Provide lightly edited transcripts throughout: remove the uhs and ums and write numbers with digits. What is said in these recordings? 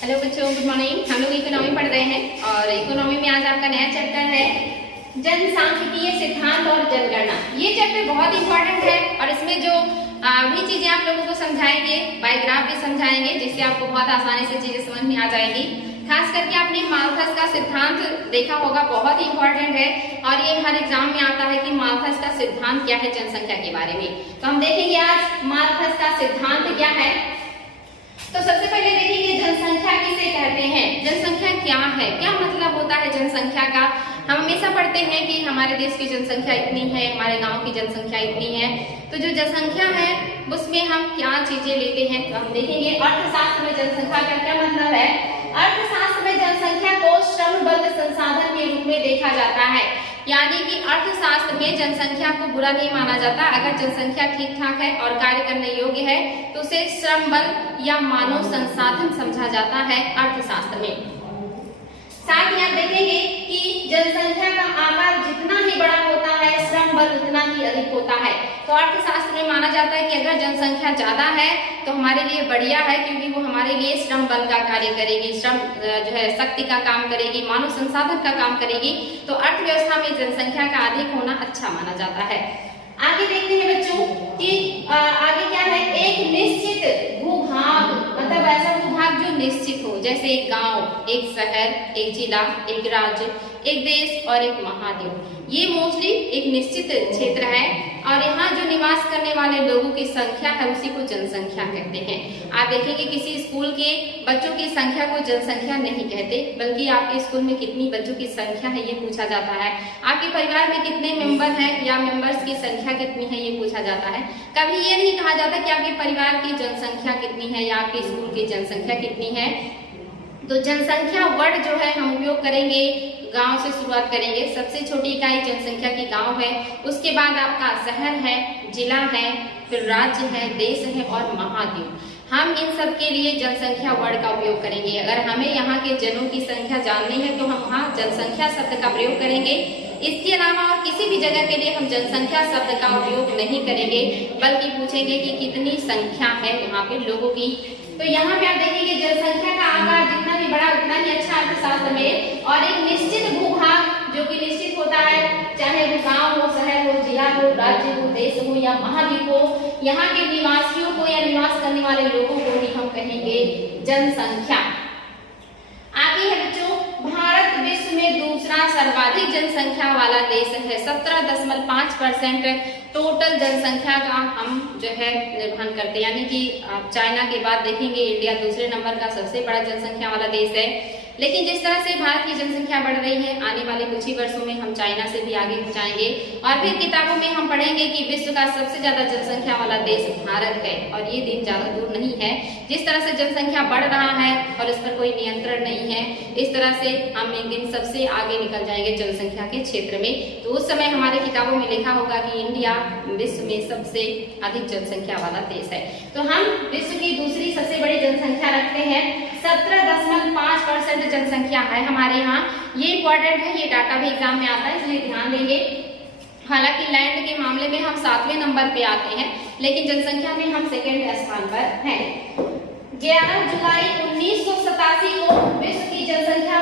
Hello बच्चों, good morning. हम लोग इकोनॉमी पढ़ रहे हैं और इकोनॉमी में आज आपका नया चैप्टर है जनसांख्यिकीय सिद्धांत और जनगणना। ये चैप्टर बहुत इंपॉर्टेंट है और इसमें जो भी चीजें आप लोगों को समझाएंगे, बायोग्राफ भी समझाएंगे, जिससे आपको बहुत आसानी से चीजें समझ में आ जाएगी। खास करके आपने मालथस का सिद्धांत देखा होगा, बहुत इंपॉर्टेंट है और ये हर एग्जाम में आता है कि मालथस का सिद्धांत क्या है जनसंख्या के बारे में। तो हम देखेंगे आज मालथस का सिद्धांत क्या है। तो सबसे पहले देखेंगे जनसंख्या किसे कहते हैं, जनसंख्या क्या है, क्या मतलब होता है जनसंख्या का। हम हमेशा पढ़ते हैं कि हमारे देश की जनसंख्या इतनी है, हमारे गांव की जनसंख्या इतनी है। तो जो जनसंख्या है उसमें हम क्या चीजें लेते हैं, तो हम देखेंगे अर्थशास्त्र में जनसंख्या का क्या मतलब है। अर्थशास्त्र में जनसंख्या को श्रम बल संसाधन के रूप में देखा जाता है, यानी कि अर्थशास्त्र में जनसंख्या को बुरा नहीं माना जाता। अगर जनसंख्या ठीक ठाक है और कार्य करने योग्य है तो उसे श्रम बल या मानव संसाधन समझा जाता है अर्थशास्त्र में। साथ ही आप देखेंगे कि जनसंख्या का आकार जितना ही बड़ा होता है श्रम बल उतना ही अधिक होता है। तो अर्थशास्त्र में माना जाता है कि अगर जनसंख्या ज्यादा है तो हमारे लिए बढ़िया है, क्योंकि वो हमारे लिए श्रम बल का कार्य करेगी, श्रम जो है शक्ति का काम करेगी, मानव संसाधन का काम करेगी। तो अर्थव्यवस्था में जनसंख्या का अधिक होना अच्छा माना जाता है। आगे देखते हैं बच्चों कि आगे क्या है, एक निश्चित भूभाग, मतलब ऐसा भूभाग जो निश्चित हो, जैसे एक गांव, एक शहर, एक जिला, एक राज्य, एक देश और एक महाद्वीप। ये मोस्टली एक निश्चित क्षेत्र है और यहाँ जो निवास करने वाले लोगों की संख्या है उसी को जनसंख्या कहते हैं। आप देखेंगे किसी स्कूल के बच्चों की संख्या को जनसंख्या नहीं कहते, बल्कि आपके स्कूल में कितनी बच्चों की संख्या है ये पूछा जाता है। आपके परिवार में कितने मेंबर हैं या मेंबर्स की संख्या कितनी है ये पूछा जाता है। कभी ये नहीं कहा जाता कि आपके परिवार की जनसंख्या कितनी है या आपके स्कूल की जनसंख्या कितनी है। तो जनसंख्या वर्ड जो है हम उपयोग करेंगे, गांव से शुरुआत करेंगे। सबसे छोटी इकाई जनसंख्या की गांव है, उसके बाद आपका शहर है, जिला है, फिर राज्य है, देश है और महाद्वीप। हम इन सब के लिए जनसंख्या वर्ड का उपयोग करेंगे। अगर हमें यहाँ के जनों की संख्या जाननी है तो हम वहाँ जनसंख्या शब्द का प्रयोग करेंगे। इसके अलावा और किसी भी जगह के लिए हम जनसंख्या शब्द का उपयोग नहीं करेंगे, बल्कि पूछेंगे कि कितनी संख्या है यहाँ पे लोगों की। तो यहाँ पे आप देखेंगे जनसंख्या का आकार जितना भी बड़ा उतना ही अच्छा अर्थशास्त्र में। और एक निश्चित भूभाग जो कि निश्चित होता है, चाहे वो गांव हो, शहर हो, जिला हो, राज्य हो, देश हो या महाद्वीप हो, यहाँ के निवासियों को या निवास करने वाले लोगों को ही हम कहेंगे जनसंख्या। आगे है बच्चों, भारत विश्व में दूसरा सर्वाधिक जनसंख्या वाला देश है। 17.5% टोटल जनसंख्या का हम जो है निर्वहन करते हैं, यानी कि आप चाइना के बाद देखेंगे इंडिया दूसरे नंबर का सबसे बड़ा जनसंख्या वाला देश है। लेकिन जिस तरह से भारत की जनसंख्या बढ़ रही है, आने वाले कुछ ही वर्षों में हम चाइना से भी आगे हो जाएंगे। और फिर किताबों में हम पढ़ेंगे कि विश्व का सबसे ज्यादा जनसंख्या वाला देश भारत है और ये दिन ज्यादा दूर नहीं है। जिस तरह से जनसंख्या बढ़ रहा है और इस पर कोई नियंत्रण नहीं है, इस तरह से हम एक दिन सबसे आगे निकल जाएंगे जनसंख्या के क्षेत्र में। तो उस समय हमारे किताबों में लिखा होगा कि इंडिया विश्व में सबसे अधिक जनसंख्या वाला देश है। तो हम विश्व की दूसरी सबसे बड़ी जनसंख्या रखते हैं। 17.5% जनसंख्या है हमारे यहाँ। ये इंपॉर्टेंट है, ये डाटा भी एग्जाम में आता है, इसलिए ध्यान देंगे। हालांकि लैंड के मामले में हम 7वें नंबर पे आते हैं, लेकिन जनसंख्या में हम सेकेंड स्थान पर हैं। 11 जुलाई 1987 को विश्व की जनसंख्या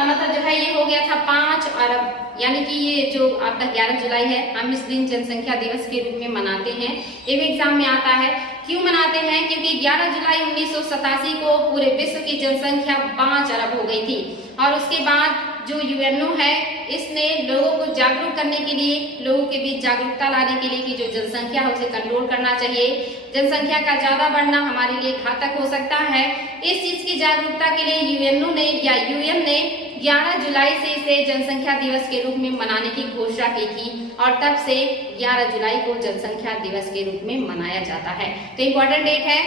मतलब जो है ये हो गया था 5 अरब, यानी कि ये जो आपका 11 जुलाई है, हम इस दिन जनसंख्या दिवस के रूप में मनाते हैं। ये भी एग्जाम में आता है। क्यों मनाते हैं? क्योंकि 11 जुलाई 1987 को पूरे विश्व की जनसंख्या 5 अरब हो गई थी और उसके बाद जो यूएनओ है इसने लोगों को जागरूक करने के लिए, लोगों के बीच जागरूकता लाने के लिए कि जो जनसंख्या है उसे कंट्रोल करना चाहिए, जनसंख्या का ज्यादा बढ़ना हमारे लिए घातक हो सकता है। इस चीज की जागरूकता के लिए यूएनओ ने या यूएन ने 11 जुलाई से इसे जनसंख्या दिवस के रूप में मनाने की घोषणा की थी और तब से 11 जुलाई को जनसंख्या दिवस के रूप में मनाया जाता है। तो इम्पोर्टेंट डेट है।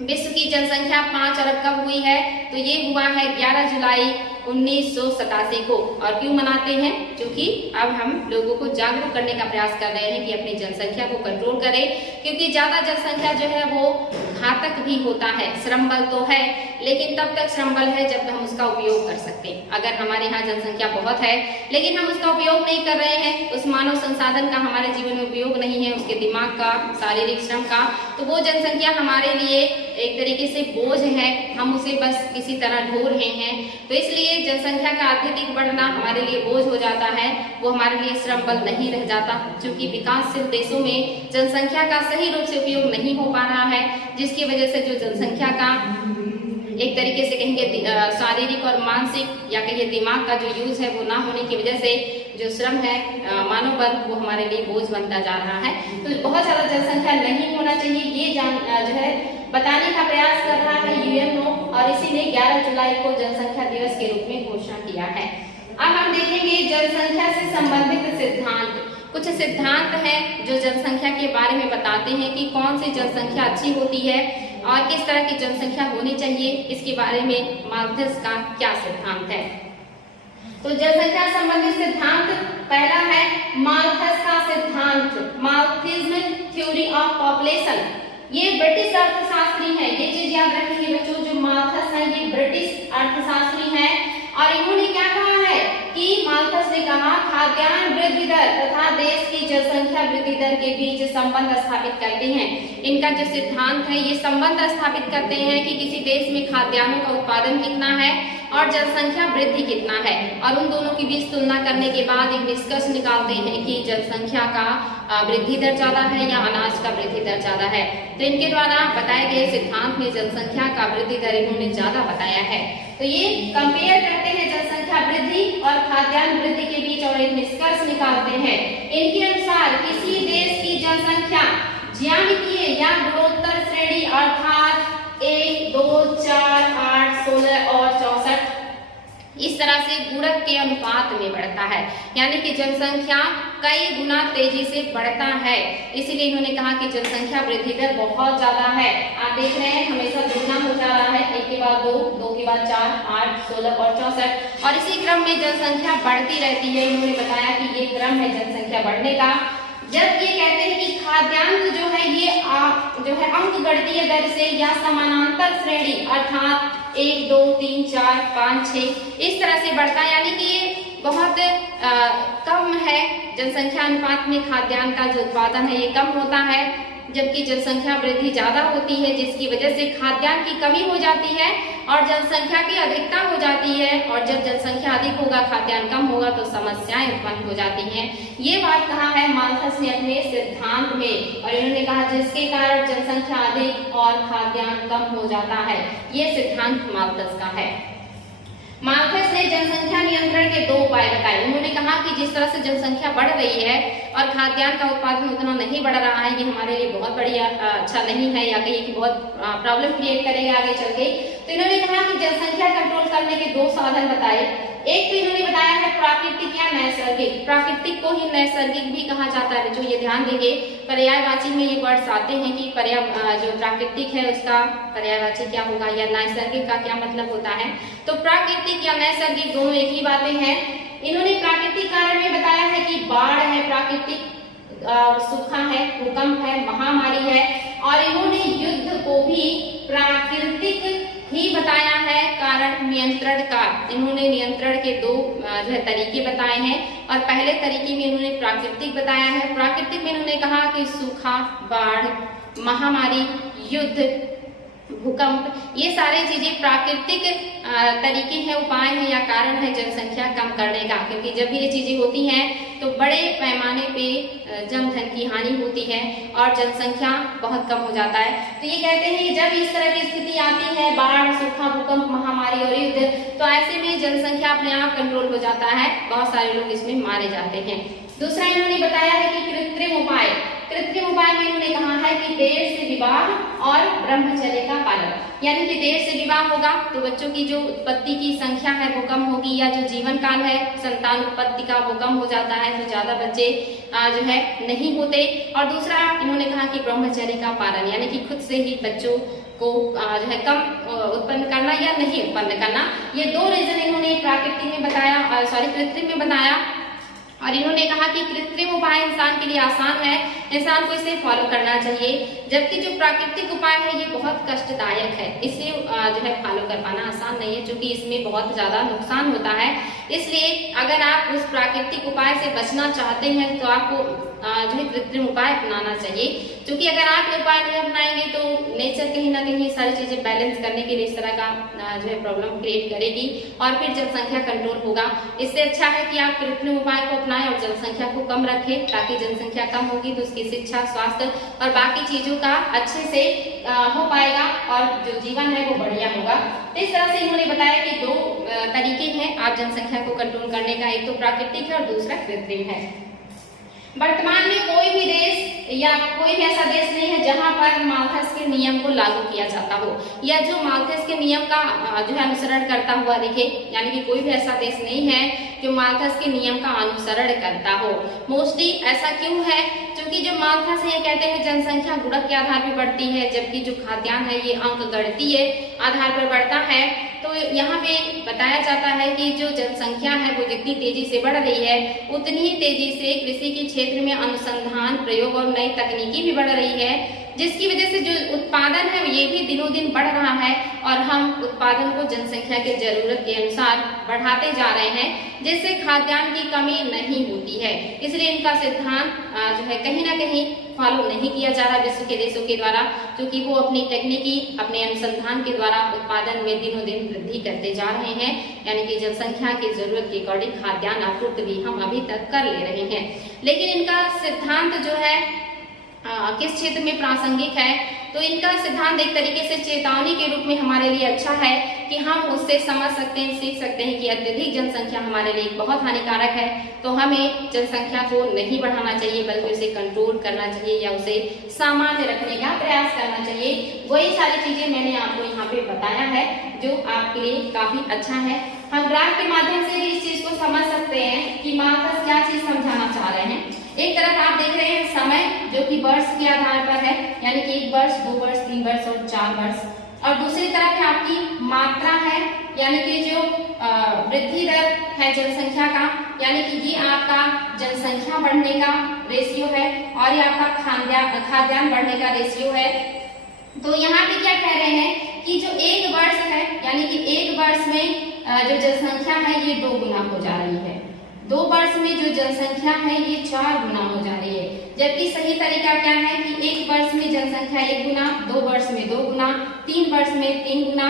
विश्व की जनसंख्या 5 अरब कब हुई है? तो ये हुआ है 11 जुलाई 1987 को। और क्यों मनाते हैं? क्योंकि अब हम लोगों को जागरूक करने का प्रयास कर रहे हैं कि अपनी जनसंख्या को कंट्रोल करें, क्योंकि ज्यादा जनसंख्या जो है वो घातक भी होता है। श्रम बल तो है, लेकिन तब तक श्रम बल है जब हम उसका उपयोग कर सकते हैं। अगर हमारे यहाँ जनसंख्या बहुत है लेकिन हम उसका उपयोग नहीं कर रहे हैं, उस मानव संसाधन का हमारे जीवन में उपयोग नहीं है, उसके दिमाग का, शारीरिक श्रम का, तो वो जनसंख्या हमारे लिए एक तरीके से बोझ है, हम उसे बस किसी तरह ढो रहे हैं। तो इसलिए जनसंख्या का अत्यधिक बढ़ना हमारे लिए बोझ हो जाता है, वो हमारे लिए श्रम बल नहीं रह जाता, क्योंकि विकासशील देशों में जनसंख्या का सही रूप से उपयोग नहीं हो पा रहा है, जिसकी वजह से जो जनसंख्या का एक तरीके से कहेंगे शारीरिक और मानसिक या कहिए दिमाग का जो यूज है वो ना होने की वजह से जो श्रम है मानव बल वो हमारे लिए बोझ बनता जा रहा है। तो बहुत ज्यादा जनसंख्या नहीं होना चाहिए, ये जो है बताने का प्रयास कर रहा है यूएनओ, और इसी ने 11 जुलाई को जनसंख्या दिवस के रूप में घोषणा किया है। अब हम देखेंगे जनसंख्या से संबंधित सिद्धांत। कुछ सिद्धांत हैं जो जनसंख्या के बारे में बताते हैं कि कौन सी जनसंख्या अच्छी होती है और किस तरह की जनसंख्या होनी चाहिए, इसके बारे में माल्थस का क्या सिद्धांत है। तो जनसंख्या संबंधित सिद्धांत पहला है माल्थस का सिद्धांत, माल्थिज्म थ्योरी ऑफ पॉपुलेशन। ये ब्रिटिश अर्थशास्त्री है, ये चीज याद रखेंगे बच्चों, जो माल्थस है ये ब्रिटिश अर्थशास्त्री है, और इन्होंने क्या कहा है कि माल्थस ने कहा खाद्यान्न वृद्धि दर तथा देश की जनसंख्या वृद्धि दर के बीच संबंध स्थापित करते हैं। इनका जो सिद्धांत है ये संबंध स्थापित करते हैं कि किसी देश में खाद्यान्नों का उत्पादन कितना है और जनसंख्या वृद्धि कितना है, और उन दोनों के बीच तुलना करने के बाद एक निष्कर्ष निकालते हैं कि जनसंख्या का वृद्धि दर ज्यादा है या अनाज का वृद्धि दर ज्यादा है। तो इनके द्वारा बताए गए सिद्धांत में जनसंख्या का वृद्धि दर इन्होंने ज्यादा बताया है। तो ये कंपेयर करते हैं जनसंख्या वृद्धि और खाद्यान्न वृद्धि के बीच और एक निष्कर्ष निकालते हैं। इनके अनुसार किसी देश की जनसंख्या ज्यामितीय या गुणोत्तर श्रेणी अर्थात 1, 2, 4, 8, 16 और 64 इस तरह से गुणक के अनुपात में बढ़ता है, यानी कि जनसंख्या कई गुना तेजी से बढ़ता है। इसीलिए इन्होंने कहा कि जनसंख्या वृद्धि दर बहुत ज्यादा है। आप देख रहे हैं हमेशा दुगना हो जा रहा है, 1 के बाद 2, 2 के बाद 4, 8, 16 और 64, और इसी क्रम में जनसंख्या बढ़ती रहती है। इन्होंने बताया कि ये क्रम है जनसंख्या बढ़ने का। जब ये कहते हैं कि खाद्यान्न जो है ये जो है अंकगणितीय दर से या समानांतर श्रेणी अर्थात 1, 2, 3, 4, 5, 6 इस तरह से बढ़ता है, यानी कि ये बहुत कम है जनसंख्या अनुपात में खाद्यान्न का जो उत्पादन है ये कम होता है, जबकि जनसंख्या वृद्धि ज्यादा होती है, जिसकी वजह से खाद्यान्न की कमी हो जाती है और जनसंख्या की अधिकता हो जाती है। और जब जनसंख्या अधिक होगा खाद्यान्न कम होगा तो समस्याएं उत्पन्न हो जाती हैं। ये बात कहा है माल्थस ने अपने सिद्धांत में, और इन्होंने कहा जिसके कारण जनसंख्या अधिक और खाद्यान्न कम हो जाता है। ये सिद्धांत माल्थस का है। माल्थस ने जनसंख्या नियंत्रण के 2 उपाय बताए। उन्होंने कहा कि जिस तरह से जनसंख्या बढ़ रही है और खाद्यान्न का उत्पादन उतना नहीं बढ़ रहा है, ये हमारे लिए बहुत बढ़िया अच्छा नहीं है, या कहिए कि बहुत प्रॉब्लम क्रिएट करेगा आगे चल के। तो इन्होंने कहा कि जनसंख्या कंट्रोल करने के 2 साधन बताए। एक तो इन्होंने बताया है प्राकृतिक या नैसर्गिक। प्राकृतिक को ही नैसर्गिक भी कहा जाता है, जो ये ध्यान देंगे पर्यायवाची में ये वर्ड्स आते हैं कि जो प्राकृतिक है उसका पर्यायवाची क्या होगा या नैसर्गिक का क्या मतलब होता है। तो प्राकृतिक या नैसर्गिक दोनों एक ही बातें हैं। इन्होंने प्राकृतिक कारण में बताया है कि बाढ़ है प्राकृतिक, सूखा है, भूकंप है, महामारी है, और इन्होंने युद्ध को भी प्राकृतिक ही बताया है कारण नियंत्रण का। इन्होंने नियंत्रण के 2 जो है तरीके बताए हैं, और पहले तरीके में इन्होंने प्राकृतिक बताया है। प्राकृतिक में इन्होंने कहा कि सूखा, बाढ़, महामारी, युद्ध, भूकंप, ये सारी चीजें प्राकृतिक तरीके हैं, उपाय हैं या कारण है जनसंख्या कम करने का, क्योंकि जब भी ये चीजें होती हैं तो बड़े पैमाने पे जन धन की हानि होती है और जनसंख्या बहुत कम हो जाता है। तो ये कहते हैं जब इस तरह की स्थिति आती है, बाढ़, सूखा, भूकंप, महामारी और युद्ध, तो ऐसे में जनसंख्या अपने आप कंट्रोल हो जाता है, बहुत सारे लोग इसमें मारे जाते हैं। दूसरा इन्होंने बताया है कि कृत्रिम उपाय। कृत्रिम उपाय में इन्होंने कहा है कि देर से विवाह और ब्रह्मचर्य का पालन, यानी कि देर से विवाह होगा तो बच्चों की जो उत्पत्ति की संख्या है वो कम होगी, या जो जीवन काल है संतान उत्पत्ति का वो कम हो जाता है, तो ज्यादा बच्चे जो है नहीं होते। और दूसरा इन्होंने कहा कि ब्रह्मचर्य का पालन, यानी कि खुद से ही बच्चों को जो है कम उत्पन्न करना या नहीं उत्पन्न करना। ये 2 रीजन इन्होंने प्राकृतिक में बताया, कृत्रिम में बताया। और इन्होंने कहा कि कृत्रिम उपाय इंसान के लिए आसान है, इंसान को इसे फॉलो करना चाहिए। जबकि जो प्राकृतिक उपाय है ये बहुत कष्टदायक है, इसे जो है फॉलो कर पाना आसान नहीं है, क्योंकि इसमें बहुत ज्यादा नुकसान होता है। इसलिए अगर आप उस प्राकृतिक उपाय से बचना चाहते हैं तो आपको जो है कृत्रिम उपाय अपनाना चाहिए, क्योंकि अगर आप ये उपाय नहीं अपनाएंगे तो नेचर कहीं ना कहीं सारी चीजें बैलेंस करने के लिए इस तरह का जो है प्रॉब्लम क्रिएट करेगी और फिर जनसंख्या कंट्रोल होगा। इससे अच्छा है कि आप कृत्रिम उपाय को अपनाएं और जनसंख्या को कम रखें, ताकि जनसंख्या कम होगी तो उसकी शिक्षा, स्वास्थ्य और बाकी चीजों का अच्छे से हो पाएगा और जो जीवन है वो बढ़िया होगा। तो इस तरह से इन्होंने बताया कि दो तरीके हैं आप जनसंख्या को कंट्रोल करने का, एक तो प्राकृतिक है और दूसरा कृत्रिम है। वर्तमान में कोई भी देश या कोई भी ऐसा देश नहीं है जहां पर माल्थस के नियम को लागू किया जाता हो या जो माल्थस के नियम का जो है अनुसरण करता हुआ दिखे, यानी कि कोई भी ऐसा देश नहीं है जो माल्थस के नियम का अनुसरण करता हो। मोस्टली ऐसा क्यों है? क्योंकि जो माल्थस है ये कहते हैं जनसंख्या गुणक के आधार पर बढ़ती है, जबकि जो खाद्यान्न है ये अंक गणितीय आधार पर बढ़ता है। तो यहाँ पे बताया जाता है कि जो जनसंख्या है वो जितनी तेजी से बढ़ रही है उतनी ही तेजी से कृषि के क्षेत्र में अनुसंधान, प्रयोग और नई तकनीकी भी बढ़ रही है, जिसकी वजह से जो उत्पादन है ये भी दिनों दिन बढ़ रहा है और हम उत्पादन को जनसंख्या के जरूरत के अनुसार बढ़ाते जा रहे हैं, जिससे खाद्यान्न की कमी नहीं होती है। इसलिए इनका सिद्धांत जो है कहीं ना कहीं फॉलो नहीं किया जा रहा विश्व के देशों के द्वारा, क्योंकि वो अपनी तकनीकी, अपने अनुसंधान के द्वारा उत्पादन में दिनों दिन वृद्धि करते जा रहे हैं, यानी कि जनसंख्या की जरूरत के अकॉर्डिंग खाद्यान्न आपूर्ति भी हम अभी तक कर ले रहे हैं। लेकिन इनका सिद्धांत जो है किस क्षेत्र में प्रासंगिक है? तो इनका सिद्धांत एक तरीके से चेतावनी के रूप में हमारे लिए अच्छा है कि हम उससे समझ सकते हैं, सीख सकते हैं कि अत्यधिक जनसंख्या हमारे लिए बहुत हानिकारक है, तो हमें जनसंख्या को नहीं बढ़ाना चाहिए बल्कि उसे कंट्रोल करना चाहिए या उसे सामान्य रखने का प्रयास करना चाहिए। वही सारी चीजें मैंने आपको यहाँ पे बताया है जो आपके लिए काफी अच्छा है। हम ग्राफ के माध्यम से इस चीज को समझ सकते हैं कि माल्थस क्या चीज समझाना चाह रहे हैं। एक तरफ आप देख रहे हैं समय जो कि वर्ष के आधार पर है, यानी कि 1 वर्ष, 2 वर्ष, 3 वर्ष और 4 वर्ष, और दूसरी तरफ है आपकी मात्रा है, यानी कि जो वृद्धि दर है जनसंख्या का, यानी कि ये आपका जनसंख्या बढ़ने का रेशियो है और ये आपका खाद्यान्न बढ़ने का रेशियो है। तो यहाँ पे क्या कह रहे हैं कि जो 1 वर्ष है, यानी कि 1 वर्ष में जो जनसंख्या है ये 2 गुना हो जा रही है, 2 वर्ष में जो जनसंख्या है ये 4 गुना हो जा रही है, जबकि सही तरीका क्या है कि 1 वर्ष में जनसंख्या 1 गुना, 2 वर्ष में 2 गुना, 3 वर्ष में 3 गुना,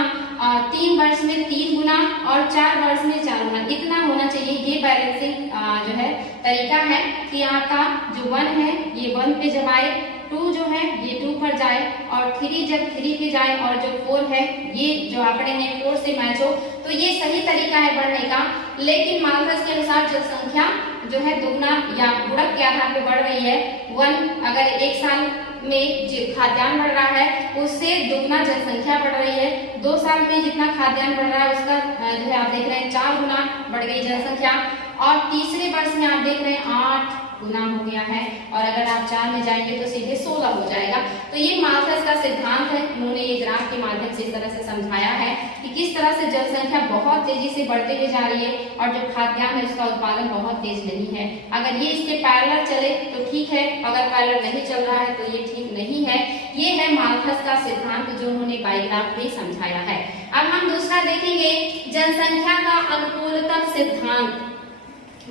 3 वर्ष में 3 गुना और 4 वर्ष में 4 गुना, इतना होना चाहिए। ये बैलेंसिंग जो है तरीका है कि आपका जो 1 है ये 1 पे जब आए, 2 जो है ये 2 पर जाए और 3 जब 3 पे जाए और जो 4 है ये जो आंकड़े हैं 4 से मैच हो, तो ये सही तरीका है बढ़ने का। लेकिन माल्थस के अनुसार जनसंख्या जो है दुगना या गुणक के आधार पे बढ़ रही है। 1 अगर 1 साल में खाद्यान्न बढ़ रहा है उससे दुगना जनसंख्या बढ़ रही है, 2 साल में जितना खाद्यान्न बढ़ रहा है उसका जो है आप देख रहे हैं 4 गुना बढ़ गई जनसंख्या, और तीसरे वर्ष में आप देख रहे हैं 8 गुना हो गया है, और अगर आप 4 में जाएंगे तो सीधे 16 हो जाएगा। तो ये माल्थस का सिद्धांत है, उन्होंने ये ग्राफ के माध्यम से इस तरह से समझाया है कि किस तरह से जनसंख्या बहुत तेजी से बढ़ते हुए जा रही है और जो खाद्यान्न है उसका उत्पादन बहुत तेज नहीं है। अगर ये इसके पैरेलल चले तो ठीक है, अगर पैरेलल नहीं चल रहा है तो ये ठीक नहीं है। ये है माल्थस का सिद्धांत जो उन्होंने बाईग्राफ में समझाया है। अब हम दूसरा देखेंगे जनसंख्या का अनुकूलतम सिद्धांत।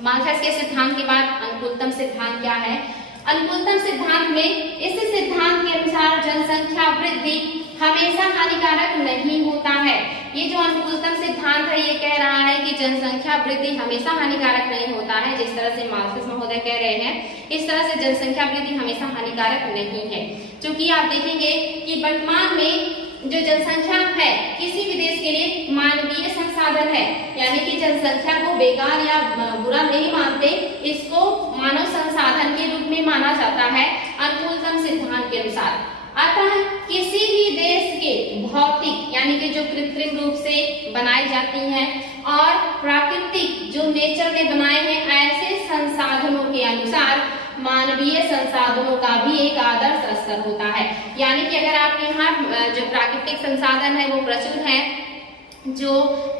माल्थस के सिद्धांत के बाद अनुकूलतम सिद्धांत क्या है? अनुकूलतम सिद्धांत में इस सिद्धांत के अनुसार जनसंख्या वृद्धि हमेशा हानिकारक नहीं होता है। ये जो अनुकूलतम सिद्धांत है ये कह रहा है कि जनसंख्या वृद्धि हमेशा हानिकारक नहीं होता है, जिस तरह से माल्थस महोदय कह रहे हैं इस तरह से जनसंख्या वृद्धि हमेशा हानिकारक नहीं है। क्योंकि आप देखेंगे कि वर्तमान में जो जनसंख्या है किसी भी देश के लिए मानवीय संसाधन है, यानी कि जनसंख्या को बेकार या बुरा नहीं मानते, इसको मानव संसाधन के रूप में माना जाता है अनुकूलतम सिद्धांत के अनुसार। अतः किसी भी देश के भौतिक यानी कि जो कृत्रिम रूप से बनाई जाती हैं और प्राकृतिक जो नेचर ने बनाए हैं ऐसे संसाधनों के अनुसार मानवीय संसाधनों का भी एक आदर्श स्तर होता है। यानी कि अगर आपके यहाँ जो प्राकृतिक संसाधन है वो प्रचुर है, जो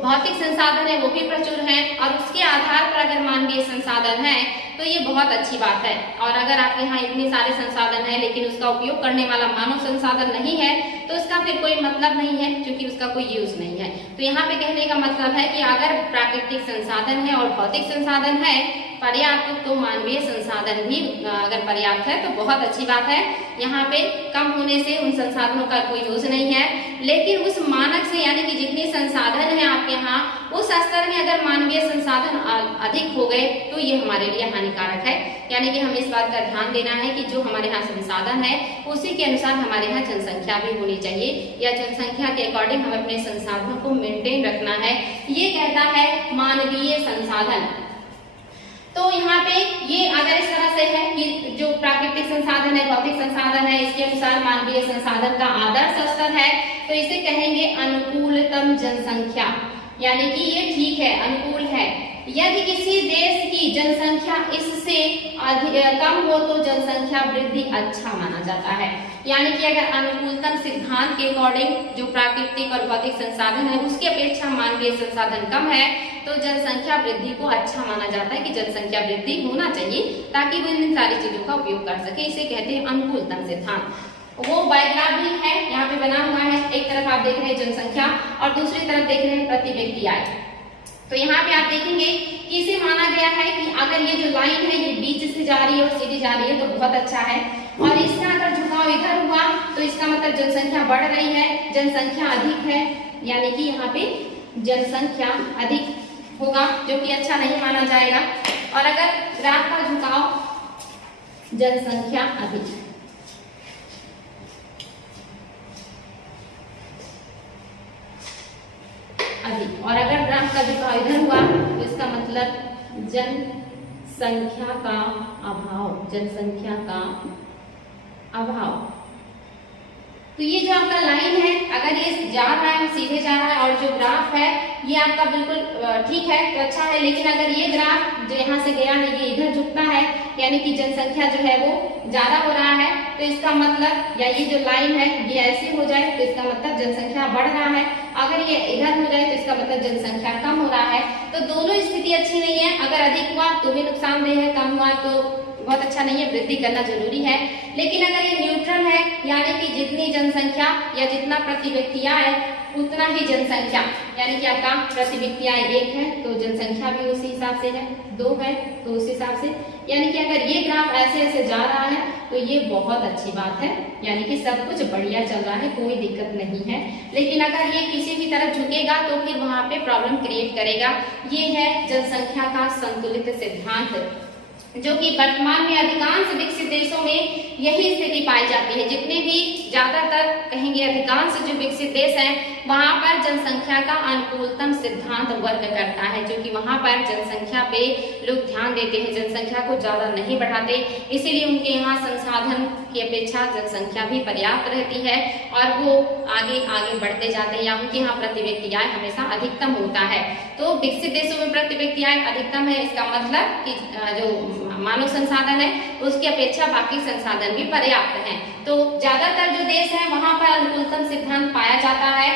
भौतिक संसाधन है वो भी प्रचुर है, और उसके आधार पर अगर मानवीय संसाधन है तो ये बहुत अच्छी बात है। और अगर आपके यहाँ इतने सारे संसाधन है लेकिन उसका उपयोग करने वाला मानव संसाधन नहीं है तो इसका फिर कोई मतलब नहीं है, क्योंकि उसका कोई यूज नहीं है। तो यहाँ पे कहने का मतलब है कि अगर प्राकृतिक संसाधन है और भौतिक संसाधन है पर्याप्त, तो मानवीय संसाधन भी अगर पर्याप्त है तो बहुत अच्छी बात है। यहाँ पे कम होने से उन संसाधनों का कोई यूज नहीं है, लेकिन उस मानक से यानी कि जितने संसाधन है आपके यहाँ उस स्तर में अगर मानवीय संसाधन अधिक हो गए तो ये हमारे लिए हानिकारक है। यानी कि हमें इस बात का ध्यान देना है कि जो हमारे यहाँ संसाधन है उसी के अनुसार हमारे यहाँ जनसंख्या भी होनी चाहिए, या जनसंख्या के अकॉर्डिंग हमें अपने संसाधनों को मेंटेन रखना है। ये कहता है मानवीय संसाधन। तो यहाँ पे ये अगर इस तरह से है कि जो प्राकृतिक संसाधन है, भौतिक संसाधन है, इसके अनुसार मानवीय संसाधन का आदर्श स्तर है, तो इसे कहेंगे अनुकूलतम जनसंख्या। यानी कि ये ठीक है, अनुकूल है। यदि किसी देश की जनसंख्या इससे कम हो तो जनसंख्या वृद्धि अच्छा माना जाता है। यानी कि अगर अनुकूलतम सिद्धांत के अकॉर्डिंग जो प्राकृतिक और भौतिक संसाधन है उसकी अपेक्षा मानवीय संसाधन कम है तो जनसंख्या वृद्धि को अच्छा माना जाता है कि जनसंख्या वृद्धि होना चाहिए ताकि वो इन सारी चीजों का उपयोग कर सके। इसे कहते हैं अनुकूलतम सिद्धांत। वो बायोग्राफ भी है यहाँ पे बना हुआ है। एक तरफ आप देख रहे हैं जनसंख्या और दूसरी तरफ देख रहे हैं प्रति व्यक्ति आय। तो यहाँ पे आप देखेंगे कि इसे माना गया है कि अगर ये जो लाइन है ये बीच से जा रही है और सीधी जा रही है तो बहुत अच्छा है, और इसका अगर झुकाव इधर हुआ तो इसका मतलब जनसंख्या बढ़ रही है, जनसंख्या अधिक है, यानी कि यहाँ पे जनसंख्या अधिक होगा जो कि अच्छा नहीं माना जाएगा। और अगर ग्राफ का झुकाव जनसंख्या अधिक और अगर ग्राफ का झुकाव इधर हुआ तो इसका मतलब जनसंख्या का अभाव, जनसंख्या का अभाव। तो ये जो आपका लाइन है अगर ये जा रहा है सीधे जा रहा है और जो ग्राफ है ये आपका बिल्कुल ठीक है तो अच्छा है, लेकिन अगर ये ग्राफ जो यहाँ से गया है ये इधर झुकता है यानी कि जनसंख्या जो है वो ज्यादा हो रहा है तो इसका मतलब, या ये जो लाइन है ये ऐसे हो जाए तो इसका मतलब जनसंख्या बढ़ रहा है, अगर ये इधर हो जाए तो इसका मतलब जनसंख्या कम हो रहा है। तो दोनों स्थिति अच्छी नहीं है। अगर अधिक हुआ तो भी नुकसानदेह है, कम हुआ तो बहुत अच्छा नहीं है, वृद्धि करना जरूरी है। लेकिन अगर ये न्यूट्रल है यानी कि जितनी जनसंख्या या जितना प्रति व्यक्ति आए उतना ही जनसंख्या, यानी कि आपका प्रति व्यक्ति आय 1 है तो जनसंख्या भी उसी हिसाब से है, 2 है तो उस हिसाब से, यानी कि अगर ये ग्राफ ऐसे ऐसे जा रहा है तो ये बहुत अच्छी बात है, यानी कि सब कुछ बढ़िया चल रहा है, कोई दिक्कत नहीं है। लेकिन अगर ये किसी भी तरफ झुकेगा तो फिर वहां पे प्रॉब्लम क्रिएट करेगा। ये है जनसंख्या का संतुलित सिद्धांत, जो कि वर्तमान में अधिकांश विकसित देशों में यही स्थिति पाई जाती है। जितने भी ज्यादातर कहेंगे अधिकांश जो विकसित देश हैं वहां पर जनसंख्या का अनुकूलतम सिद्धांत वर्क करता है, जो कि वहां पर जनसंख्या पे लोग ध्यान देते हैं, जनसंख्या को ज्यादा नहीं बढ़ाते, इसीलिए उनके यहाँ संसाधन की अपेक्षा जनसंख्या भी पर्याप्त रहती है और वो आगे आगे बढ़ते जाते हैं, या उनके यहाँ प्रति व्यक्ति आय हमेशा अधिकतम होता है। तो विकसित देशों में प्रति व्यक्ति आय अधिकतम है, इसका मतलब कि जो मानव संसाधन है उसकी अपेक्षा बाकी संसाधन भी पर्याप्त हैं। तो ज्यादातर जो देश है वहां पर अनुकूलतम सिद्धांत पाया जाता है,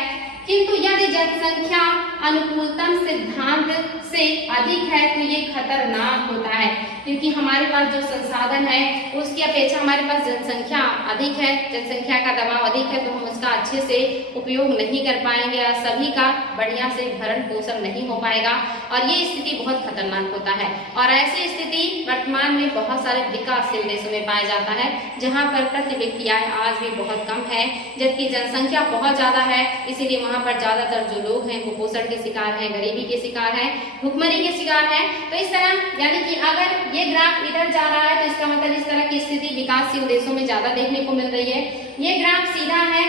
किंतु यदि जनसंख्या अनुकूलतम सिद्धांत से अधिक है तो ये खतरनाक होता है, क्योंकि हमारे पास जो संसाधन है उसकी अपेक्षा हमारे पास जनसंख्या अधिक है, जनसंख्या का दबाव अधिक है, तो हम उसका अच्छे से उपयोग नहीं कर पाएंगे और सभी का बढ़िया से भरण पोषण नहीं हो पाएगा और ये स्थिति बहुत खतरनाक होता है। और ऐसी स्थिति वर्तमान में बहुत सारे विकासशील देशों में पाया जाता है, जहाँ पर प्रति व्यक्ति आय आज भी बहुत कम है, जबकि जनसंख्या बहुत ज्यादा है, इसीलिए वहां पर ज्यादातर जो लोग हैं कुपोषण के शिकार हैं, गरीबी के शिकार हैं, भुखमरी के शिकार हैं। तो इस तरह यानी कि अगर ये ग्राफ इधर जा रहा है तो इसका मतलब इस तरह की स्थिति विकासशील देशों में ज्यादा देखने को मिल रही है। ये ग्राफ सीधा है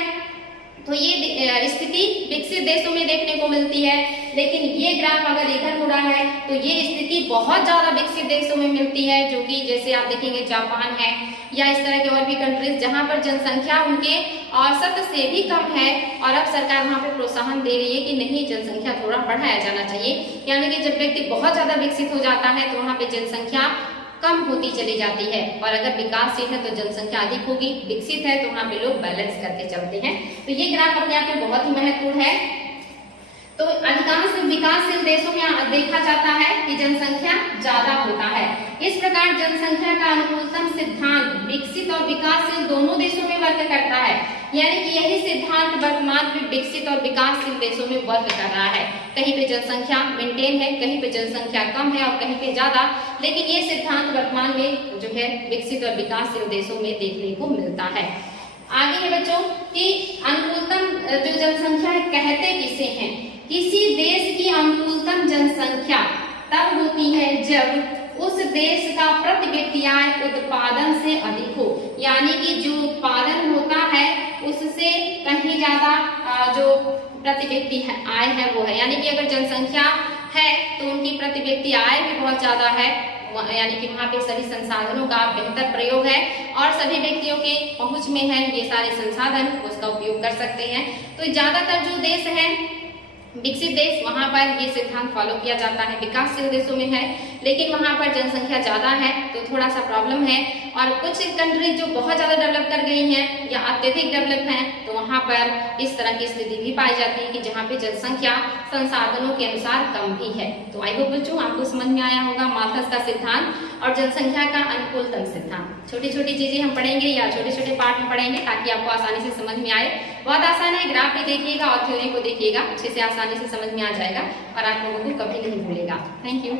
तो ये स्थिति विकसित देशों में देखने को मिलती है, लेकिन ये ग्राफ अगर इधर मुड़ा है तो ये स्थिति बहुत ज्यादा विकसित देशों में मिलती है, जो कि जैसे आप देखेंगे जापान है या इस तरह के और भी कंट्रीज जहां पर जनसंख्या उनके औसत से भी कम है और अब सरकार वहां पे प्रोत्साहन दे रही है कि नहीं जनसंख्या थोड़ा बढ़ाया जाना चाहिए। यानी कि जब व्यक्ति बहुत ज्यादा विकसित हो जाता है तो वहां पे जनसंख्या कम होती चली जाती है, और अगर विकासशील है तो जनसंख्या अधिक होगी, विकसित है तो वहां पे लोग बैलेंस करके चलते हैं। तो ये ग्राफ अपने आप में बहुत ही महत्वपूर्ण है। तो अधिकांश विकासशील देशों में देखा जाता है कि जनसंख्या ज्यादा होता है। इस प्रकार जनसंख्या का अनुकूलतम सिद्धांत विकसित और विकासशील दोनों देशों में वर्क करता है, यानी कि यही सिद्धांत वर्तमान में विकसित और विकासशील देशों में वर्क कर रहा है। कहीं पे जनसंख्या मेंटेन है, कहीं पे जनसंख्या कम है और कहीं पे ज्यादा, लेकिन ये सिद्धांत वर्तमान में जो है विकसित और विकासशील देशों में देखने को मिलता है। आगे है बच्चों कि अनुकूलतम जो जनसंख्या है कहते किसे हैं? किसी देश की अनुकूलतम जनसंख्या तब होती है जब उस देश का प्रति व्यक्ति आय उत्पादन से अधिक हो, यानी कि जो उत्पादन होता है उससे कहीं ज्यादा जो प्रति व्यक्ति आय है वो है, यानी कि अगर जनसंख्या है तो उनकी प्रति व्यक्ति आय भी बहुत ज्यादा है, यानी कि वहाँ पे सभी संसाधनों का बेहतर प्रयोग है और सभी व्यक्तियों के पहुंच में है ये सारे संसाधन, उसका उपयोग कर सकते हैं। तो ज्यादातर जो देश है विकसित देश, वहां पर ये सिद्धांत फॉलो किया जाता है। विकासशील देशों में है लेकिन वहां पर जनसंख्या ज्यादा है तो थोड़ा सा प्रॉब्लम है, और कुछ कंट्रीज जो बहुत ज्यादा डेवलप कर गई हैं या अत्यधिक डेवलप हैं तो वहां पर इस तरह की स्थिति भी पाई जाती है कि जहाँ पे जनसंख्या संसाधनों के अनुसार कम भी है। तो आई होप बच्चों आपको समझ में आया होगा माल्थस का सिद्धांत और जनसंख्या का अनुकूलतम सिद्धांत। छोटी छोटी चीजें हम पढ़ेंगे या छोटे छोटे पार्ट में पढ़ेंगे ताकि आपको आसानी से समझ में आए। बहुत आसान है, ग्राफ भी देखिएगा और थ्योरी को देखिएगा, अच्छे से आसानी से समझ में आ जाएगा और आप लोगों को कभी नहीं भूलेगा। Thank you.